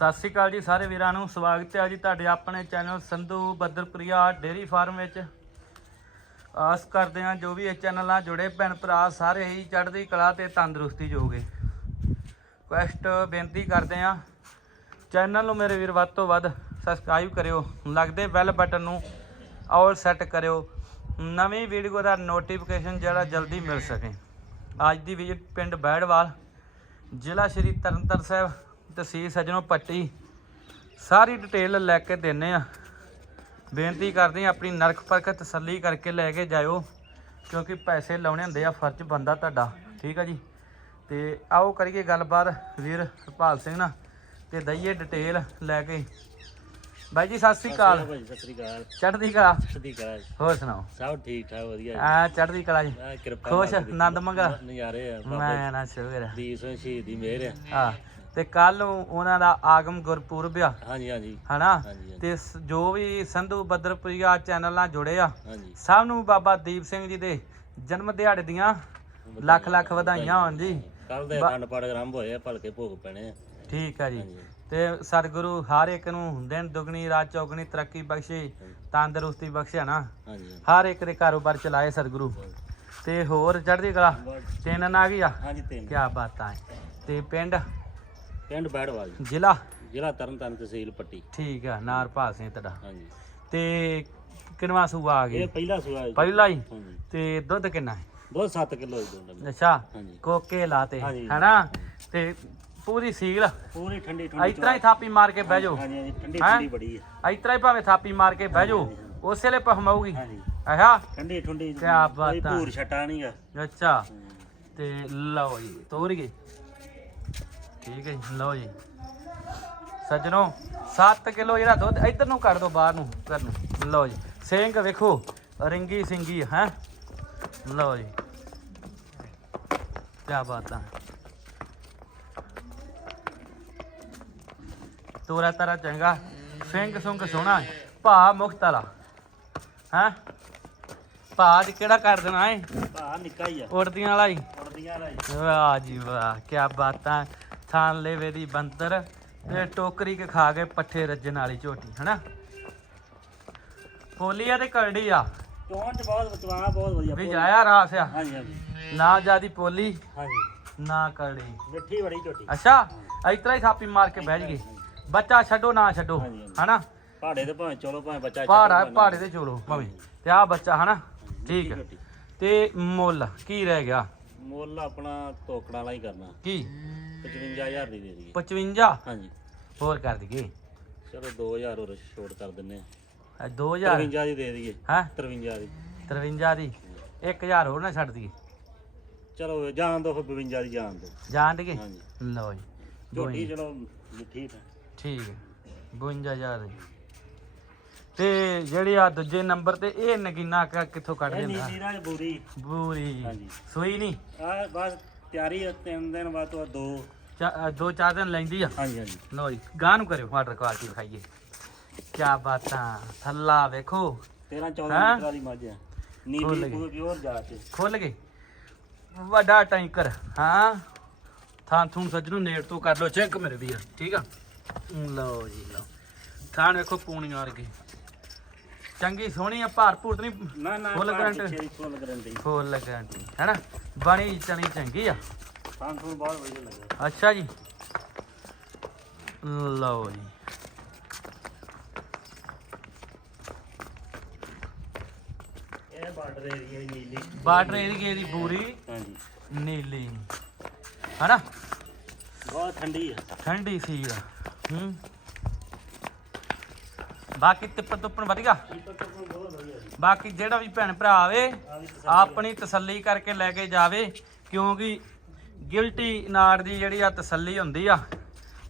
ਸਤਿ ਸ਼੍ਰੀ ਅਕਾਲ ਜੀ ਸਾਰੇ ਵੀਰਾਂ ਨੂੰ। ਸਵਾਗਤ ਹੈ ਜੀ ਤੁਹਾਡੇ ਆਪਣੇ channel Sandhu Badarpriya dairy farm ਵਿੱਚ। ਆਸ ਕਰਦੇ ਹਾਂ ਜੋ ਵੀ ਇਹ ਚੈਨਲ ਨਾਲ ਜੁੜੇ ਭੈਣ ਭਰਾ, ਸਾਰੇ ਹੀ ਚੜ੍ਹਦੀ ਕਲਾ ਤੇ ਤੰਦਰੁਸਤੀ ਜੋਗੇ। ਕੁਐਸਟ ਬੇਨਤੀ ਕਰਦੇ ਹਾਂ, ਚੈਨਲ ਨੂੰ ਮੇਰੇ ਵੀਰ ਵੱਧ ਤੋਂ ਵੱਧ ਸਬਸਕ੍ਰਾਈਬ ਕਰਿਓ, ਲੱਗਦੇ ਬੈਲ ਬਟਨ ਨੂੰ ਔਰ ਸੈੱਟ ਕਰਿਓ, ਨਵੀਂ ਵੀਡੀਓ ਦਾ ਨੋਟੀਫਿਕੇਸ਼ਨ ਜਿਹੜਾ ਜਲਦੀ ਮਿਲ ਸਕੇ। ਅੱਜ ਦੀ ਵਿਜ਼ਿਟ ਪਿੰਡ ਬੈੜਵਾਲ, ਜ਼ਿਲ੍ਹਾ ਸ਼੍ਰੀ ਤਰਨਤਾਰਨ ਸਾਹਿਬ। ਤਹਿਸੀਲ ਸਜਣੋ ਪੱਟੀ। ਸਾਰੀ ਡਿਟੇਲ ਲੈ ਕੇ ਦਿੰਨੇ ਆ। ਬੇਨਤੀ ਕਰਦੇ ਆ ਆਪਣੀ ਨਰਕ ਪਰਖ ਤਸੱਲੀ ਕਰਕੇ ਲੈ ਕੇ ਜਾਇਓ ਕਿਉਂਕਿ ਪੈਸੇ ਲਾਉਣੇ ਹੁੰਦੇ ਆ ਫਰਜ਼ ਬੰਦਾ ਤੁਹਾਡਾ। ਠੀਕ ਆ ਜੀ? ਤੇ ਆਓ ਕਰੀਏ ਗੱਲਬਾਤ ਵੀਰ ਹਰਪਾਲ ਸਿੰਘ ਨਾਲ ਤੇ ਦਈਏ ਡਿਟੇਲ ਲੈ ਕੇ। ਬਾਈ ਜੀ ਸਤਿ ਸ੍ਰੀ ਅਕਾਲ। ਸਤਿ ਸ੍ਰੀ ਅਕਾਲ ਚੜ੍ਹਦੀ ਕਲਾ? ਹੋਰ ਸੁਣਾਓ? ਸਭ ਠੀਕ ਠਾਕ ਵਧੀਆ। ਆ ਚੜ੍ਹਦੀ ਕਲਾ ਜੀ। ਕਿਰਪਾ ਖੁਸ਼। ਆਨੰਦ ਮੰਗਾ ਨਜ਼ਾਰੇ ਆ ਮੈਂ ਨਾ ਸ਼ੁਕਰ ਆ। ਦੀ ਸੋ ਸ਼ਹੀਦ ਦੀ ਮਿਹਰ ਆ। ਆ। ਤੇ ਕੱਲ ਨੂੰ ਉਹਨਾਂ ਦਾ ਆਗਮ ਗੁਰਪੁਰਬ ਆ। ਹਾਂਜੀ ਹਾਂਜੀ। ਹਨਾ? ਹਾਂਜੀ ਤੇ ਸ- ਜੋ ਵੀ ਸੰਧੂ ਬੱਦਰਪੁਰੀਆ ਚੈਨਲ ਨਾਲ ਜੁੜੇ ਆ ਹਾਂਜੀ। ਸਭ ਨੂੰ ਬਾਬਾ ਦੀਪ ਸਿੰਘ ਜੀ ਦੇ ਜਨਮ ਦਿਹਾੜੇ ਦੀਆਂ ਲੱਖ ਲੱਖ ਵਧਾਈਆਂ। ਹੋਣ ਜੀ। ਕੱਲ ਦੇ ਬਾ- ਅਖੰਡ ਪਾਠ ਆਰੰਭ ਹੋਏ ਆ ਭਲਕੇ ਭੋਗ ਪੈਣੇ ਆ। ਠੀਕ ਆ ਜੀ। ਹਾਂਜੀ। ਤੇ ਸਤਿਗੁਰੂ ਹਰ ਇੱਕ ਨੂੰ ਦਿਨ ਦੁਗਣੀ ਰਾਤ ਚੌਗਣੀ ਤਰੱਕੀ ਬਖਸ਼ੇ ਤੰਦਰੁਸਤੀ ਬਖਸ਼ੇ ਨਾ ਹਾਂਜੀ। ਹਰ ਇੱਕ ਦੇ ਕਾਰੋਬਾਰ ਚਲਾਏ ਸਤਿਗੁਰੂ। ਤੇ ਹੋਰ ਚੜ੍ਹਦੀ ਕਲਾ ਤਿੰਨ ਨਾ ਗਈ ਆ। ਹਾਂਜੀ ਤਿੰਨ। ਕੀ ਬਾਤਾਂ ਤੇ ਪਿੰਡ ਪਿੰਡ ਬੈੜਵਾਲ। ਜੀ ਜ਼ਿਲ੍ਹਾ? ਜ਼ਿਲ੍ਹਾ ਤਰਨਤਾਰਨ ਤਹਿਸੀਲ ਪੱਟੀ। ਠੀਕ ਆ ਨਾਰਪਾਲ ਸਿੰਘ ਤੁਹਾਡਾ। ਹਾਂਜੀ। ਤੇ ਕਿੰਨਵਾ ਸੂਆ ਆ ਇਹ ਗਈ ਪਹਿਲਾ ਸੂਆ ਹੈ ਜੀ। ਪਹਿਲਾ ਹੀ? ਹਾਂਜੀ। ਤੇ ਦੁੱਧ ਕਿੰਨਾ ਹੈ? ਦੁੱਧ 7 ਕਿਲੋ ਜੀ ਦੋਨਾਂ ਦਾ। ਅੱਛਾ ਹਾਂਜੀ। ਕੋਕੇ ਲਾਤੇ। ਹਾਂਜੀ। ਹੈਨਾ? ਤੇ ਪੂਰੀ ਸੀਲ? ਪੂਰੀ ਠੰਡੀ ਠੰਡੀ ਇਸ ਤਰ੍ਹਾਂ ਹੀ ਥਾਪੀ ਮਾਰ ਕੇ ਬਹਿ ਜਾਓ। ਹਾਂਜੀ ਹਾਂਜੀ ਠੰਡੀ ਹੈਂ? ਠੰਡੀ ਬੜੀ ਹੈ। ਇਸ ਤਰ੍ਹਾਂ ਹੀ ਭਾਵੇਂ ਥਾਪੀ ਮਾਰ ਕੇ ਬਹਿ ਜਾਓ। ਉਸੇ ਵੇਲੇ ਪਹਮਾਊਗੀ ਹਾਂਜੀ। ਆਹਾ ਠੰਡੀ ਠੰਡੀ। ਕਿਆ ਬਾਤ ਆ। ਭੂਰ ਛਟਾ ਨਹੀਂਗਾ ਅੱਛਾ। ਤੇ ਲਓ ਜੀ ਤੋਰ ਗਏ ਠੀਕ ਹੈ ਜੀ ਲਓ ਜੀ। ਸੱਜਣੋ 7 ਕਿਲੋ ਜਿਹੜਾ ਦੁੱਧ ਇੱਧਰ ਨੂੰ ਕੱਢ ਦਿਓ ਬਾਹਰ ਨੂੰ ਕਰ ਨੂੰ। ਲਓ ਜੀ ਸਿੰਘ ਵੇਖੋ ਰਿੰਗੀ ਸਿੰਗੀ ਹੈ? ਲਓ ਜੀ। ਕੀ ਬਾਤ ਆ। ਤੋਰਾ ਤਾਰਾ ਚੰਗਾ। ਸਿੰਘ ਸੁੰਗ ਸੋਹਣਾ ਭਾ ਮੁਖਤ ਵਾਲਾ। ਹੈ? ਭਾ ਅੱਜ ਕਿਹੜਾ ਕਰ ਦੇਣਾ ਏ ਭਾ ਨਿੱਕਾ ਹੀ ਆ। ਉੜਦੀਆਂ ਵਾਲਾ ਹੀ। ਉੜਦੀਆਂ ਰਾਈ ਵਾਹ ਜੀ ਵਾਹ ਕੀ ਬਾਤਾਂ। ਥਾਨ ਲੈਵੇ ਦੀ ਬੰਤਰ ਤੇ ਟੋਕਰੀ ਕੇ ਖਾ ਕੇ ਪੱਠੇ ਰੱਜਣ ਵਾਲੀ ਝੋਟੀ ਹਨਾ? ਪੋਲੀ ਆ ਤੇ ਕਰੜੀ ਆ। ਚੋਣ ਚ ਬਹੁਤ ਬਚਵਾ ਬਹੁਤ ਵਧੀਆ। ਵੀ ਜਾਇਆ ਰਾਸ ਆ। ਹਾਂਜੀ ਹਾਂਜੀ। ਨਾ ਜਿਆਦੀ ਪੋਲੀ ਹਾਂਜੀ। ਨਾ ਕਰੜੀ। ਮਿੱਠੀ ਬੜੀ ਝੋਟੀ। ਅੱਛਾ ਇਸ ਤਰ੍ਹਾਂ ਹੀ ਥਾਪੀ ਮਾਰ ਕੇ ਬਹਿ ਜਗੇ ਬੱਚਾ ਛੱਡੋ ਨਾ ਛੱਡੋ। ਹਨਾ? ਪਹਾੜੇ ਤੇ ਭਾਵੇਂ ਚਲੋ ਭਾਵੇਂ ਬੱਚਾ ਪਹਾੜਾ ਪਹਾੜੇ ਤੇ ਚੋਲੋ ਭਾਵੇਂ। ਤੇ ਆ ਬੱਚਾ ਹਨਾ? ਠੀਕ ਹੈ। ਤੇ ਮੁੱਲ ਕੀ ਰਹਿ ਗਿਆ? ਮੁੱਲ ਆਪਣਾ ਤੋਕੜਾਂ ਵਾਲਾ ਹੀ ਕਰਨਾ। ਕੀ? 55000 ਦੀ ਦੇ ਦਈਏ। 55 ਹਾਂਜੀ। ਹੋਰ ਕਰ ਦਈਏ। ਚਲੋ 2000 ਹੋਰ ਛੋਟ ਕਰ ਦਿੰਨੇ ਆ। 2000 53 ਦੀ ਦੇ ਦਈਏ। ਹੈ? 53 ਦੀ। 53 ਦੀ। 1000 ਹੋਰ ਨਾ ਛੱਡ ਦਈਏ। ਚਲੋ ਜਾਣ ਦੋ 52 ਦੀ ਜਾਣ ਦੋ। ਜਾਣ ਦਈਏ? ਹਾਂਜੀ। ਲਓ ਜੀ। ਝੋਟੀ। ਚਲੋ ਮਿੱਠੀ ਤਾਂ ਠੀਕ ਹੈ 52000 ਦੀ ਤੇ ਜਿਹੜੀ ਆ ਦੂਜੇ ਨੰਬਰ ਤੇ ਇਹ ਨਗੀਨਾ ਕਿੱਥੋਂ ਕੱਢ ਇਹ ਦਿੰਦਾ? ਨੀਲੀ ਰਾਜ ਬੂਰੀ। ਬੂਰੀ। ਹਾਂਜੀ। ਸੂਈ ਨਹੀਂ ਆ ਬਸ ਤਿਆਰੀ ਆ ਤਿੰਨ ਦਿਨ ਬਾਅਦ ਤੋਂ ਦੋ। ਚਾ- ਅ, ਦੋ ਚਾਰ ਦਿਨ ਲੈਂਦੀ ਆ? ਹਾਂਜੀ ਹਾਂਜੀ। ਲਓ ਜੀ ਗਾਂ ਨੂੰ ਕਰਿਓ ਆਰਡਰ ਕੁਆਲਿਟੀ ਵਿਖਾਈਏ। ਕੀ ਬਾਤਾਂ ਥੱਲਾ ਵੇਖੋ। 13 14 ਹੈਂ? ਲੀਟਰ ਵਾਲੀ ਮੱਝ ਆ। ਨੀਲੀ ਗਈ। ਪੂਰੀ ਪਿਓਰ ਜਾ ਕੇ ਖੁੱਲ ਗਏ ਵੱਡਾ ਟੈਂਕਰ ਹਾਂ। ਥਾਂ ਥੂਣ ਸੱਜਣੂ ਨੇੜ ਤੋਂ ਕਰ ਲਓ ਚੈੱਕ ਮੇਰੇ ਵੀਰ ਠੀਕ ਆ? ਲਓ ਜੀ ਲਓ। ਥਾਣ ਵੇਖੋ ਪੂਣੀਆਂ ਵਰਗੀ। ਚੰਗੀ ਸੋਹਣੀ ਆ ਭਾਰ ਭੂਰ ਨਹੀਂ ਨਾ ਨਾ full guarantee. Full guarantee full guarantee ਹੈਨਾ? ਬਣੀ ਚਣੀ ਚੰਗੀ ਆ। ਬਹੁਤ ਵਧੀਆ ਅੱਛਾ ਜੀ। ਲਓ ਜੀ। ਇਹ ਬਾਰਡਰ ਏਰੀਆ ਦੀ ਨੀਲੀ। ਬਾਰਡਰ ਏਰੀਏ ਦੀ ਪੂਰੀ ਹਾਂਜੀ। ਨੀਲੀ। ਹੈਨਾ? ਬਹੁਤ ਠੰਡੀ ਆ। ਠੰਡੀ ਸੀ ਆ। ਹੂੰ। ਬਾਕੀ ਤਿੱਪ ਤੁੱਪਣ ਵਧੀਆ? ਬਾਕੀ ਜਿਹੜਾ ਵੀ ਭੈਣ ਭਰਾ ਆਵੇ ਆਪਣੀ ਤਸੱਲੀ ਕਰਕੇ ਲੈ ਕੇ ਜਾਵੇ ਕਿਉਂਕਿ ਗਿਲਟੀ ਨਾੜ ਦੀ ਜਿਹੜੀ ਆ ਤਸੱਲੀ ਹੁੰਦੀ ਆ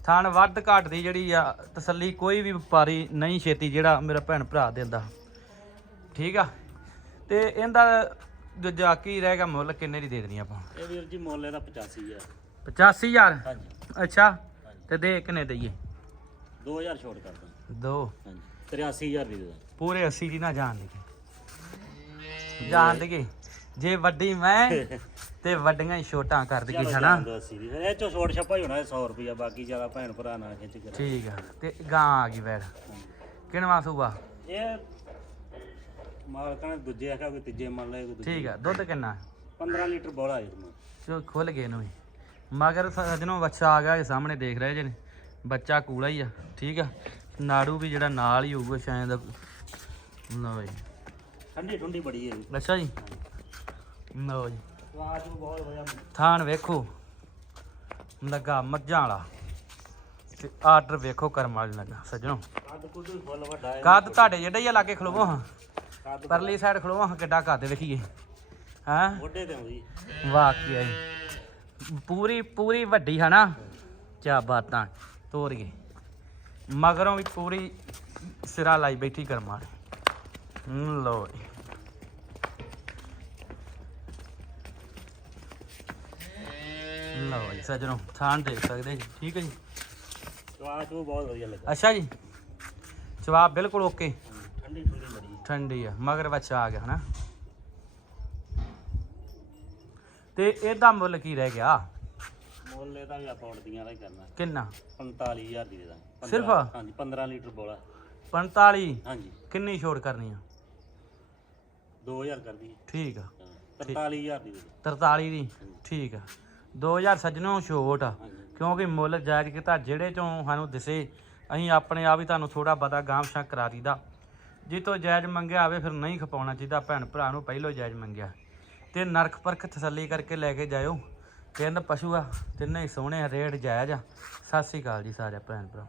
ਥਣ ਵੱਧ ਘੱਟ ਦੀ ਜਿਹੜੀ ਆ ਤਸੱਲੀ ਕੋਈ ਵੀ ਵਪਾਰੀ ਨਹੀਂ ਛੇਤੀ ਜਿਹੜਾ ਮੇਰਾ ਭੈਣ ਭਰਾ ਦਿੰਦਾ। ਠੀਕ ਆ? ਤੇ ਇਹਦਾ ਦੂਜਾ ਕੀ ਰਹੇਗਾ ਮੁੱਲ ਕਿੰਨੇ ਦੀ ਦੇ ਦੇਣੀ ਆਪਾਂ? ਇਹ ਵੀਰ ਜੀ ਮੁੱਲ ਦਾ 85 ਆ 85000 ਹਾਂਜੀ। ਅੱਛਾ ਤੇ ਦੇ ਕਿੰਨੇ ਦਈਏ? 2000 ਛੋਟ ਕਰ ਦਾਂ। ਦੋ। ਹਾਂਜੀ 83000 ਦੀ ਦੇ ਦਾਂ। ਪੂਰੇ 80 ਦੀ ਨਾ ਜਾਣ ਦੇਗੇ ਜਾਣ ਦੇਗੇ ਜੇ ਵੱਡੀ ਮੈਂ ਤੇ ਵੱਡੀਆਂ ਹੀ ਛੋਟਾਂ ਕਰ ਹਨਾ? ਦੋ ਦੀ ਫਿਰ। ਇਹ ਚੋਂ ਛੋਟ ਛੱਪਾ ਹੀ ਹੋਣਾ 100 ਰੁਪਿਆ ਬਾਕੀ ਜ਼ਿਆਦਾ ਭੈਣ ਭਰਾ ਨਾਲ ਖਿੱਚ ਕੇ ਠੀਕ ਆ ਤੇ ਗਾਂ ਆ ਗਈ ਵੈੜ ਕਿਣਵਾ ਸੂਆ ਇਹ ਮਾਲਕਾਂ ਨੇ ਦੂਜੇ ਆਖਿਆ ਕੋਈ ਤੀਜੇ ਮੰਨ ਕੋਈ ਦੂਜੇ ਠੀਕ ਆ ਦੁੱਧ ਕਿੰਨਾ? 15 ਲੀਟਰ ਬੋਲਾ ਹੈ ਇਹਨੂੰ। ਚੋ ਖੁੱਲ ਗਏ ਨੂੰ ਮਗਰ ਸਜਣੋਂ ਬੱਚਾ ਆ ਗਿਆ ਇਹ ਸਾਹਮਣੇ ਦੇਖ ਰਹੇ ਜੇ ਨੇ। ਬੱਚਾ ਕੂਲਾ ਹੀ ਆ ਠੀਕ ਆ। ਨਾੜੂ ਵੀ ਜਿਹੜਾ ਨਾਲ ਹੀ ਹੋਊਗਾ ਸ਼ਾਇਦ ਲਓ ਜੀ ਠੰਡੀ ਠੰਡੀ ਬੜੀ ਹੈ। ਅੱਛਾ ਜੀ। ਲਓ ਜੀ ਸਵਾਦ ਵੀ ਬਹੁਤ ਵਧੀਆ ਥਾਣ ਵੇਖੋ। ਲੱਗਾ ਮੱਝਾਂ ਵਾਲਾ। ਤੇ ਆਰਡਰ ਵੇਖੋ ਕਰਮ ਵਾਲੀ ਲੱਗਾ ਸੱਜਣੋ। ਕੱਦ ਕੁੱਦ ਵੀ ਫੁੱਲ ਵੱਡਾ ਹੈ। ਕੱਦ ਤੁਹਾਡੇ ਜਿਹੜਾ ਹੀ ਆ ਲਾਗੇ ਖਲੋਵੋ ਹਾਂ। ਪਰਲੀ ਸਾਈਡ ਖਲੋਵੋ ਹਾਂ ਕਿੱਡਾ ਕੱਦ ਵੇਖੀਏ। ਹਾਂ? ਮੋਢੇ ਤੇ ਆਉਂਦੀ। ਵਾਕਿਆ ਹੀ ਪੂਰੀ ਪੂਰੀ ਵੱਡੀ ਹਨਾ ਕਿਆ ਬਾਤਾਂ। ਤੋਰੀਏ। ਮਗਰੋਂ ਵੀ ਪੂਰੀ ਸਿਰਾ ਲਾਈ ਬੈਠੀ ਕਰਮਾਂ ਹੂੰ ਲੋ ਜੀ। ਸੱਜਣੋ ਥਾਂ ਦੇਖ ਸਕਦੇ ਜੀ ਠੀਕ ਹੈ ਜੀ? ਸਵਾਦ ਵੀ ਬਹੁਤ ਵਧੀਆ ਲੱਗਾ। ਅੱਛਾ ਜੀ। ਜਵਾਬ ਬਿਲਕੁਲ ਓਕੇ। ਠੰਡੀ ਠੰਡੀ ਬੜੀ ਠੰਡੀ ਆ ਮਗਰ ਬੱਚਾ ਆ ਗਿਆ ਹਨਾ? ਤੇ ਇਹਦਾ ਮੁੱਲ ਕੀ ਰਹਿ ਗਿਆ? ਮੁੱਲ ਇਹਦਾ ਵੀ ਆਪਾਂ ਉੜਦੀਆਂ ਦਾ ਹੀ ਕਰਨਾ। ਕਿੰਨਾ? 45000 ਦੀ ਦੇ ਸਿਰਫ? ਹਾਂਜੀ 15 ਲੀਟਰ ਬੋਲਾ। 45 ਹਾਂਜੀ। ਕਿੰਨੀ ਛੋਟ ਕਰਨੀ ਆ? 2000 ਕਰ ਦੀ ਠੀਕ ਆ। 43000 ਦੀ ਦੇ ਦਿਓ। 43 ਦੀ? ਠੀਕ ਆ। 2000 ਸੱਜਣੋਂ ਛੋਟ ਆ। ਹਾਂਜੀ। ਕਿਉਂਕਿ ਮੁੱਲ ਜਾਇਜ਼ ਕੀਤਾ ਜਿਹੜੇ ਚੋਂ ਸਾਨੂੰ ਦਿਸੇ ਅਸੀਂ ਆਪਣੇ ਆਪ ਹੀ ਤੁਹਾਨੂੰ ਥੋੜਾ ਬਤਾ ਗਾਂਵ ਸ਼ਾਂ ਕਰਾ ਦੀਦਾ ਜੇ ਤੋਂ ਜਾਇਜ਼ ਮੰਗਿਆ ਆਵੇ ਫਿਰ ਨਹੀਂ ਖਪਾਉਣਾ ਚਾਹੀਦਾ। ਭੈਣ ਭਰਾ ਨੂੰ ਪਹਿਲੋਂ ਜਾਇਜ਼ ਮੰਗਿਆ। ਤੇ ਨਰਕ ਪਰਖ ਤਸੱਲੀ ਕਰਕੇ ਲੈ ਕੇ ਜਾਇਓ। ਤਿੰਨ ਪਸ਼ੂ ਆ, ਤਿੰਨੇ ਹੀ ਸੋਹਣੇ ਆ, ਰੇਟ ਜਾਇਜ਼ ਆ। ਸਤਿ ਸ੍ਰੀ ਅਕਾਲ ਜੀ ਸਾਰੇ ਭੈਣ ਭਰਾ